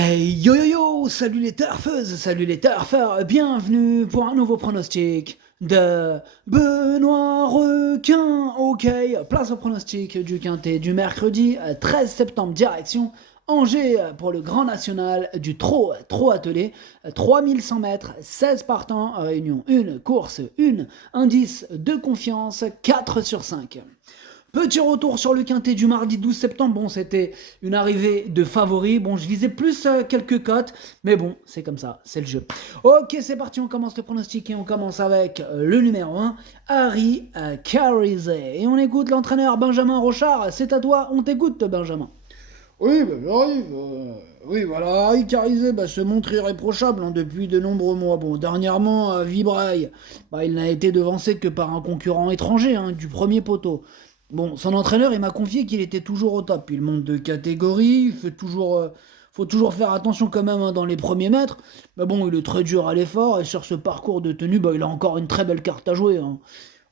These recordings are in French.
Hey yo yo yo, salut les turfeuses, salut les turfeurs, bienvenue pour un nouveau pronostic de Benoît Requin. Ok, place au pronostic du Quintet du mercredi 13 septembre, direction Angers pour le Grand National du Trot attelé, 3100 mètres, 16 partants, réunion 1, course 1, indice de confiance 4 sur 5. Petit retour sur le quintet du mardi 12 septembre. Bon, c'était une arrivée de favoris. Bon, je visais plus quelques cotes, mais bon, c'est comme ça, c'est le jeu. Ok, c'est parti, on commence le pronostic et on commence avec le numéro 1, Harry Carizet. Et on écoute l'entraîneur Benjamin Rochard. C'est à toi, on t'écoute, Benjamin. Oui, j'arrive. Oui, voilà, Harry Carizet se montre irréprochable depuis de nombreux mois. Bon, dernièrement, à Vibrail, il n'a été devancé que par un concurrent étranger, du premier poteau. Bon, son entraîneur, il m'a confié qu'il était toujours au top. Il monte de catégorie, faut toujours faire attention quand même dans les premiers mètres. Mais bon, il est très dur à l'effort et sur ce parcours de tenue, il a encore une très belle carte à jouer.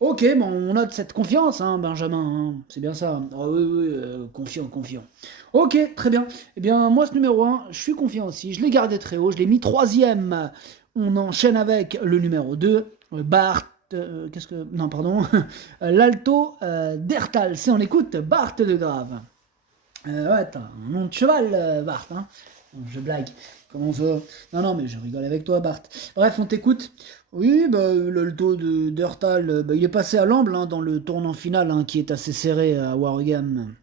Ok, bon, on a de cette confiance, Benjamin, c'est bien ça. Ah oui, oui, confiant, confiant. Ok, très bien. Eh bien, moi, ce numéro 1, je suis confiant aussi. Je l'ai gardé très haut, je l'ai mis troisième. On enchaîne avec le numéro 2, Bart. Qu'est-ce que. Non, pardon. L'Alto d'Ertal. C'est on écoute Bart de Grave. Ouais, t'as un nom de cheval, Bart, hein. Je blague. Comment ça? Non, non, mais je rigole avec toi, Bart. Bref, on t'écoute. Oui, le taux d'Hurtal, il est passé à l'amble dans le tournant final qui est assez serré à Wargame.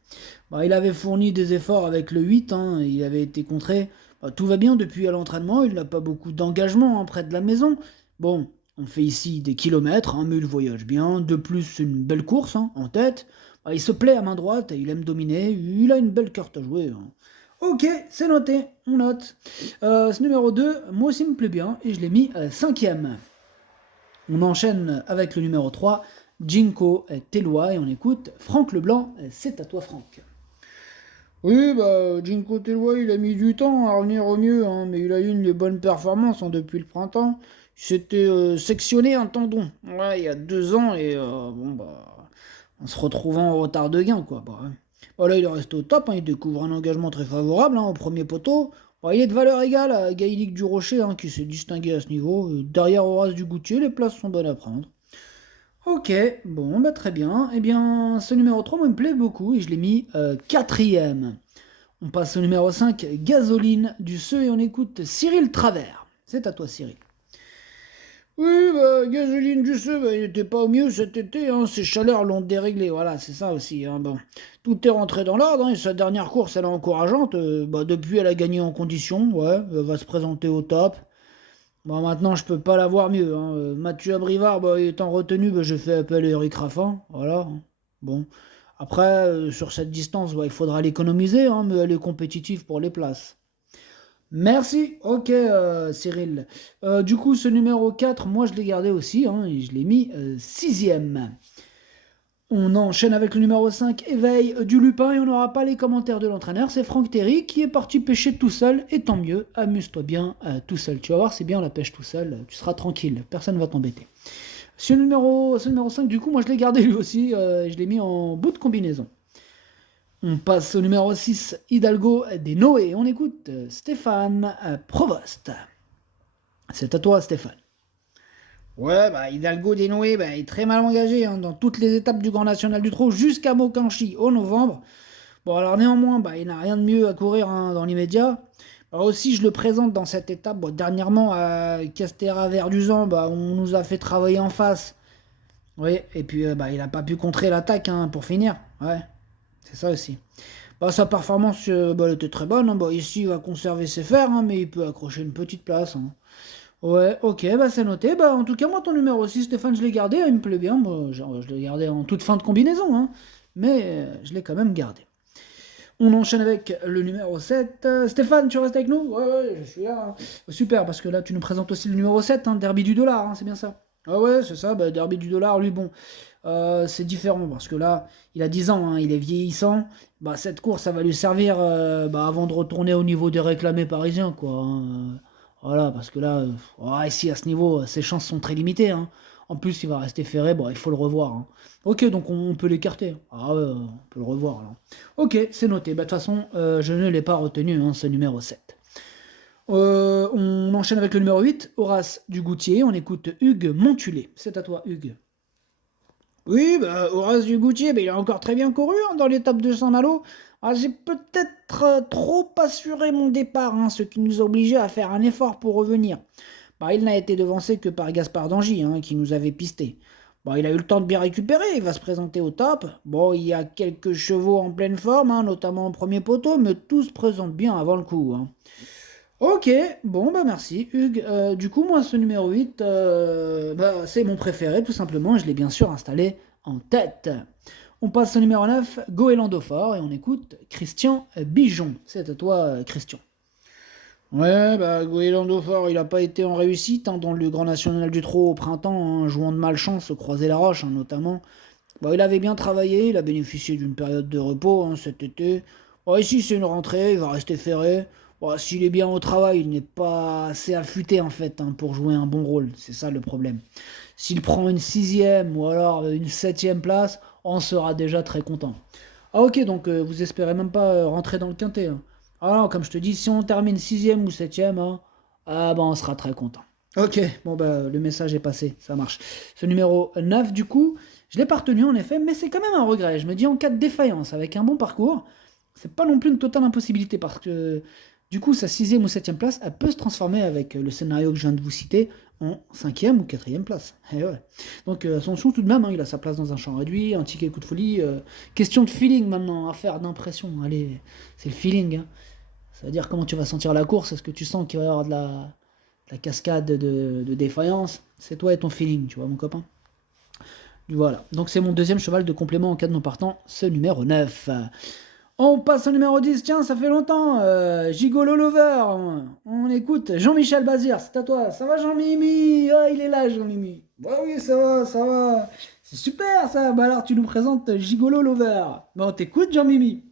Il avait fourni des efforts avec le 8, il avait été contré. Tout va bien depuis à l'entraînement, il n'a pas beaucoup d'engagement près de la maison. Bon, on fait ici des kilomètres, mais il voyage bien. De plus, une belle course en tête. Il se plaît à main droite, il aime dominer, il a une belle carte à jouer. Ok, c'est noté, on note. Ce numéro 2, moi aussi me plaît bien, et je l'ai mis cinquième. On enchaîne avec le numéro 3, Jinko Tellois, et on écoute Franck Leblanc. C'est à toi, Franck. Oui, Jinko Telwa, il a mis du temps à revenir au mieux, mais il a eu une bonne performance depuis le printemps. Il s'était sectionné un tendon, ouais, il y a 2 ans, et en se retrouvant en retard de gain, quoi. Là, il reste au top, il découvre un engagement très favorable au premier poteau. Il est de valeur égale à Gaëlic du Rocher, qui s'est distingué à ce niveau. Derrière Horace du Goutier, les places sont bonnes à prendre. Ok, bon, très bien. Eh bien, ce numéro 3 me plaît beaucoup et je l'ai mis quatrième. On passe au numéro 5, Gasoline du Seu et on écoute Cyril Travers. C'est à toi, Cyril. Oui, Gasoline du Seu, il n'était pas au mieux cet été, ses chaleurs l'ont déréglé, voilà, c'est ça aussi. Bon. Tout est rentré dans l'ordre, et sa dernière course, elle est encourageante. Depuis, elle a gagné en condition, ouais, elle va se présenter au top. Bon, maintenant, je peux pas la voir mieux. Mathieu Abrivard, étant retenu, j'ai fait appel à Eric Raffin. Voilà. Bon. Après, sur cette distance, il faudra l'économiser, mais elle est compétitive pour les places. Merci. Ok, Cyril. Du coup, ce numéro 4, moi, je l'ai gardé aussi, et je l'ai mis sixième. On enchaîne avec le numéro 5, Éveil du Lupin, et on n'aura pas les commentaires de l'entraîneur. C'est Franck Terry qui est parti pêcher tout seul, et tant mieux, amuse-toi bien tout seul. Tu vas voir, c'est bien la pêche tout seul, tu seras tranquille, personne ne va t'embêter. Ce numéro 5, du coup, moi je l'ai gardé lui aussi, je l'ai mis en bout de combinaison. On passe au numéro 6, Hidalgo des Noé. On écoute Stéphane Provost. C'est à toi, Stéphane. Ouais, Hidalgo Dénoué est très mal engagé dans toutes les étapes du Grand National du Trot jusqu'à Mokanchi au novembre. Bon, alors néanmoins, il n'a rien de mieux à courir dans l'immédiat. Aussi, je le présente dans cette étape. Dernièrement, à Castéra-Verduzan, on nous a fait travailler en face. Oui, et puis il n'a pas pu contrer l'attaque pour finir. Ouais, c'est ça aussi. Sa performance elle était très bonne. Ici, il va conserver ses fers, mais il peut accrocher une petite place. Ouais, ok, c'est noté. En tout cas, moi, ton numéro 6, Stéphane, je l'ai gardé, il me plaît bien. Moi, genre, je l'ai gardé en toute fin de combinaison, mais je l'ai quand même gardé. On enchaîne avec le numéro 7. Stéphane, tu restes avec nous? Ouais, ouais, je suis là. Super, parce que là, tu nous présentes aussi le numéro 7, Derby du dollar, c'est bien ça? Ah ouais, c'est ça, Derby du dollar, lui, bon, c'est différent, parce que là, il a 10 ans, il est vieillissant. Cette course, ça va lui servir avant de retourner au niveau des réclamés parisiens, quoi. Voilà, parce que là, ici, à ce niveau, ses chances sont très limitées. En plus, il va rester ferré, il faut le revoir. Ok, donc on peut l'écarter. Ah ouais, on peut le revoir, là. Ok, c'est noté. De toute façon, je ne l'ai pas retenu, ce numéro 7. On enchaîne avec le numéro 8, Horace Dugoutier. On écoute Hugues Montulé. C'est à toi, Hugues. Oui, bah, Horace Dugoutier, bah, il a encore très bien couru hein, dans l'étape de Saint-Malo. Ah, j'ai peut-être trop assuré mon départ, hein, ce qui nous a obligés à faire un effort pour revenir. Bah, il n'a été devancé que par Gaspard d'Angy, hein, qui nous avait pisté. Bon, il a eu le temps de bien récupérer, il va se présenter au top. Bon, il y a quelques chevaux en pleine forme, hein, notamment au premier poteau, mais tout se présente bien avant le coup. Hein. Ok, bon bah merci Hugues. Du coup moi ce numéro 8, bah, c'est mon préféré tout simplement, je l'ai bien sûr installé en tête. On passe au numéro 9, Goéland Fort et on écoute Christian Bijon. C'est à toi Christian. Ouais, bah, Goéland Fort, il a pas été en réussite hein, dans le Grand National du Trot au printemps, hein, jouant de malchance au Croisé la Roche hein, notamment. Bon, il avait bien travaillé, il a bénéficié d'une période de repos hein, cet été. Bon, ici, c'est une rentrée, il va rester ferré. Bon, s'il est bien au travail, il n'est pas assez affûté en fait hein, pour jouer un bon rôle. C'est ça le problème. S'il prend une sixième ou alors une septième place, on sera déjà très content. Ah ok, donc vous espérez même pas rentrer dans le quintet. Hein. Ah non, comme je te dis, si on termine sixième ou septième, hein, ah bah on sera très content. Ok, bon bah le message est passé, ça marche. Ce numéro 9 du coup, je l'ai pas retenu en effet, mais c'est quand même un regret. Je me dis en cas de défaillance, avec un bon parcours, c'est pas non plus une totale impossibilité parce que du coup sa sixième ou septième place, elle peut se transformer avec le scénario que je viens de vous citer en cinquième ou quatrième place. Et ouais. Donc attention tout de même, hein, il a sa place dans un champ réduit, un ticket coup de folie. Question de feeling maintenant, affaire d'impression. Allez, c'est le feeling. Hein. Ça veut dire comment tu vas sentir la course. Est-ce que tu sens qu'il va y avoir de la cascade de défaillance? C'est toi et ton feeling, tu vois mon copain. Voilà, donc c'est mon deuxième cheval de complément en cas de non partant, ce numéro 9. On passe au numéro 10, tiens, ça fait longtemps, Gigolo Lover, on écoute Jean-Michel Bazir, c'est à toi, ça va Jean-Mimi? Ah, il est là Jean-Mimi. Bah oui, ça va, c'est super ça, bah alors tu nous présentes Gigolo Lover. Bon, t'écoutes Jean-Mimi?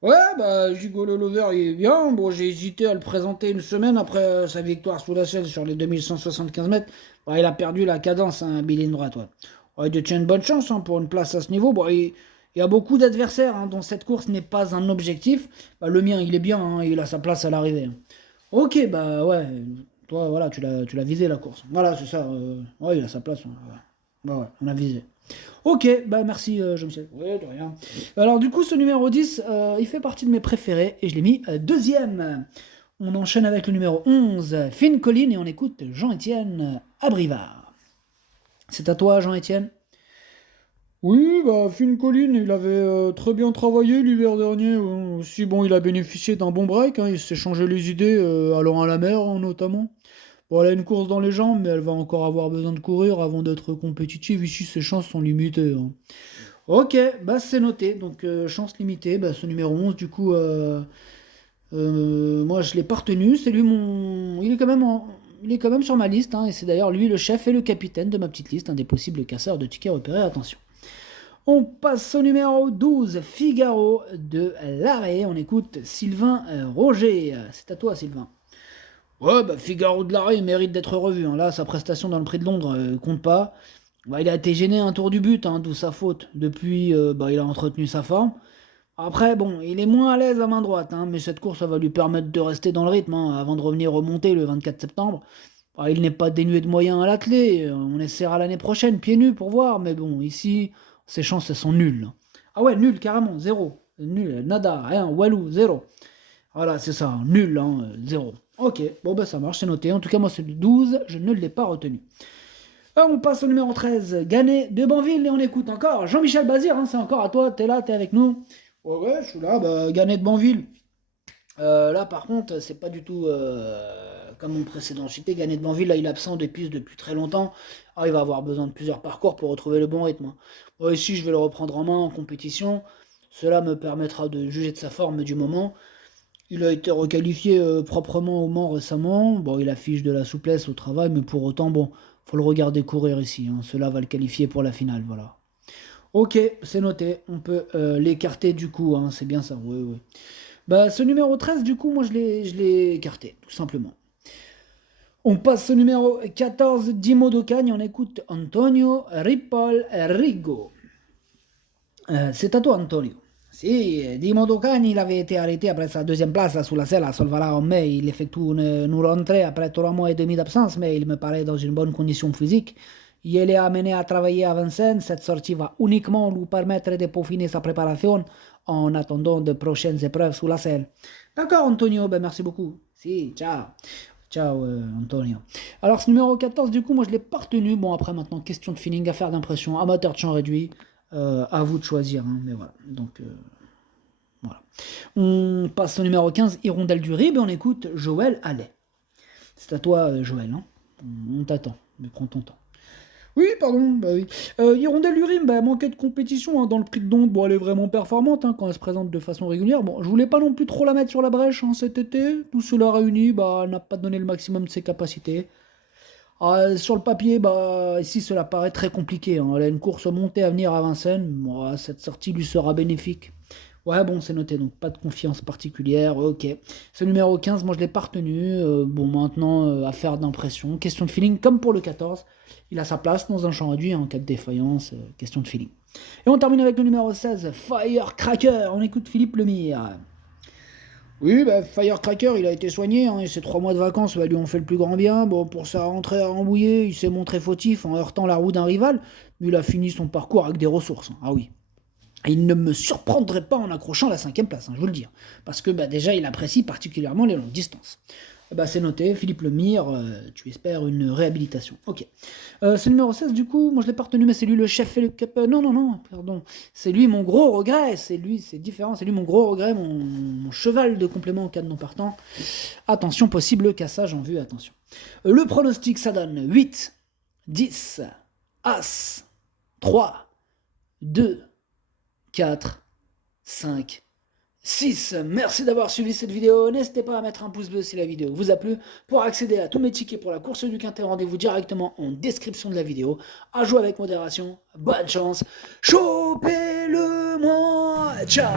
Ouais, bah Gigolo Lover il est bien, bon j'ai hésité à le présenter une semaine après sa victoire sous la selle sur les 2175 mètres. Bah, il a perdu la cadence, hein, Billy droite, ouais. Ouais, il tient une bonne chance hein, pour une place à ce niveau. Bon, il y a beaucoup d'adversaires hein, dont cette course n'est pas un objectif. Bah, le mien, il est bien, hein, il a sa place à l'arrivée. Hein. Ok, bah ouais, toi, voilà, tu l'as visé la course. Voilà, c'est ça. Ouais, il a sa place. Ouais, bah ouais, on a visé. Ok, bah merci Jean-Michel. Ouais, de rien. Alors du coup, ce numéro 10, il fait partie de mes préférés et je l'ai mis deuxième. On enchaîne avec le numéro 11, Fine Colline, et on écoute Jean-Étienne Abrivard. C'est à toi Jean-Étienne. Oui, bah Finn Collin, il avait très bien travaillé l'hiver dernier. Aussi, bon, il a bénéficié d'un bon break. Hein, il s'est changé les idées allant à la mer, hein, notamment. Bon, elle a une course dans les jambes, mais elle va encore avoir besoin de courir avant d'être compétitive. Ici, ses chances sont limitées. Hein. Ok, bah c'est noté. Donc, chance limitée. Bah, ce numéro 11, du coup, moi, je l'ai pas retenu. C'est lui mon. Il est quand même sur ma liste. Hein, et c'est d'ailleurs lui le chef et le capitaine de ma petite liste, un des possibles casseurs de tickets repérés. Attention. On passe au numéro 12, Figaro de l'Arrêt. On écoute Sylvain Roger. C'est à toi, Sylvain. Ouais, bah Figaro de l'Arrêt, il mérite d'être revu. Hein. Là, sa prestation dans le prix de Londres compte pas. Bah, il a été gêné un tour du but, hein, d'où sa faute. Depuis, bah, il a entretenu sa forme. Après, bon, il est moins à l'aise à main droite, hein, mais cette course, ça va lui permettre de rester dans le rythme hein, avant de revenir remonter le 24 septembre. Bah, il n'est pas dénué de moyens à la clé. On essaiera l'année prochaine, pieds nus, pour voir. Mais bon, ici, ses chances, elles sont nulles. Ah ouais, nul, carrément, zéro. Nul, nada, rien, walou, zéro. Voilà, c'est ça, nul, hein, zéro. Ok, bon bah ça marche, c'est noté. En tout cas, moi, c'est le 12, je ne l'ai pas retenu. On passe au numéro 13, Ganet de Banville, et on écoute encore Jean-Michel Bazir, hein, c'est encore à toi, t'es là, t'es avec nous. Ouais, ouais, je suis là, bah, Ganet de Banville. Là, par contre, c'est pas du tout comme mon précédent cité. Ganet de Banville, là, il est absent des pistes depuis très longtemps. Ah, il va avoir besoin de plusieurs parcours pour retrouver le bon rythme. Hein. Bon, ici, je vais le reprendre en main en compétition. Cela me permettra de juger de sa forme du moment. Il a été requalifié proprement au Mans récemment. Bon, il affiche de la souplesse au travail, mais pour autant, bon, faut le regarder courir ici. Hein. Cela va le qualifier pour la finale, voilà. Ok, c'est noté. On peut l'écarter du coup, hein. C'est bien ça, oui, oui. Bah, ce numéro 13, du coup, moi, je l'ai écarté, tout simplement. On passe au numéro 14, Dimo d'Ocagne, on écoute Antonio Ripoll Rigo. C'est à toi, Antonio. Sì, Dimo Ducan, il avait été arrêté après sa deuxième place là, sous la selle à Solvala en mai. Il effectue une rentrée après 3 mois et demi d'absence, mais il me paraît dans une bonne condition physique. Il est amené à travailler à Vincennes. Cette sortie va uniquement lui permettre de peaufiner sa préparation en attendant de prochaines épreuves sous la selle. D'accord, Antonio, ben merci beaucoup. Si, ciao. Ciao, Antonio. Alors, ce numéro 14, du coup, moi je l'ai pas retenu. Bon, après, maintenant, question de feeling, affaire d'impression, amateur de champ réduit. À vous de choisir, hein, mais voilà. Donc, voilà. On passe au numéro 15, Hirondelle du Rib, et on écoute Joël Allais. C'est à toi, Joël. Hein. On t'attend, mais prends ton temps. Oui, pardon, bah oui. Hirondelle du Rib, bah, manquait de compétition hein, dans le prix de Donde. Bon, elle est vraiment performante hein, quand elle se présente de façon régulière. Bon, je voulais pas non plus trop la mettre sur la brèche hein, cet été. Tout cela réuni, bah, elle n'a pas donné le maximum de ses capacités. Sur le papier, bah, ici cela paraît très compliqué. Hein. Elle a une course montée à venir à Vincennes. Moi, cette sortie lui sera bénéfique. Ouais, bon, c'est noté, donc pas de confiance particulière. Ok. Ce numéro 15, moi je l'ai pas retenu. Bon, maintenant, affaire d'impression. Question de feeling, comme pour le 14. Il a sa place dans un champ réduit en cas de défaillance. Question de feeling. Et on termine avec le numéro 16, Firecracker. On écoute Philippe Lemire. Oui, bah, Firecracker, il a été soigné, hein, et ses 3 mois de vacances bah, lui ont fait le plus grand bien. Bon, pour sa rentrée à Rambouillet, il s'est montré fautif en heurtant la roue d'un rival, mais il a fini son parcours avec des ressources. Hein. Ah oui. Et il ne me surprendrait pas en accrochant la 5e place, hein, je vous le dis. Hein, parce que bah, déjà, il apprécie particulièrement les longues distances. Bah, c'est noté, Philippe Lemire, tu espères une réhabilitation. Ok. C'est le numéro 16, du coup, moi je l'ai pas retenu, mais c'est lui le chef et le cap. Non, pardon. C'est lui mon gros regret, c'est lui, c'est différent, c'est lui mon gros regret, mon cheval de complément en cas de non partant. Attention, possible cassage en vue, attention. Le pronostic, ça donne 8, 10, As, 3, 2, 4, 5, 6. Merci d'avoir suivi cette vidéo. N'hésitez pas à mettre un pouce bleu si la vidéo vous a plu. Pour accéder à tous mes tickets pour la course du Quintet, rendez-vous directement en description de la vidéo. À jouer avec modération. Bonne chance. Chopez-le moi. Ciao.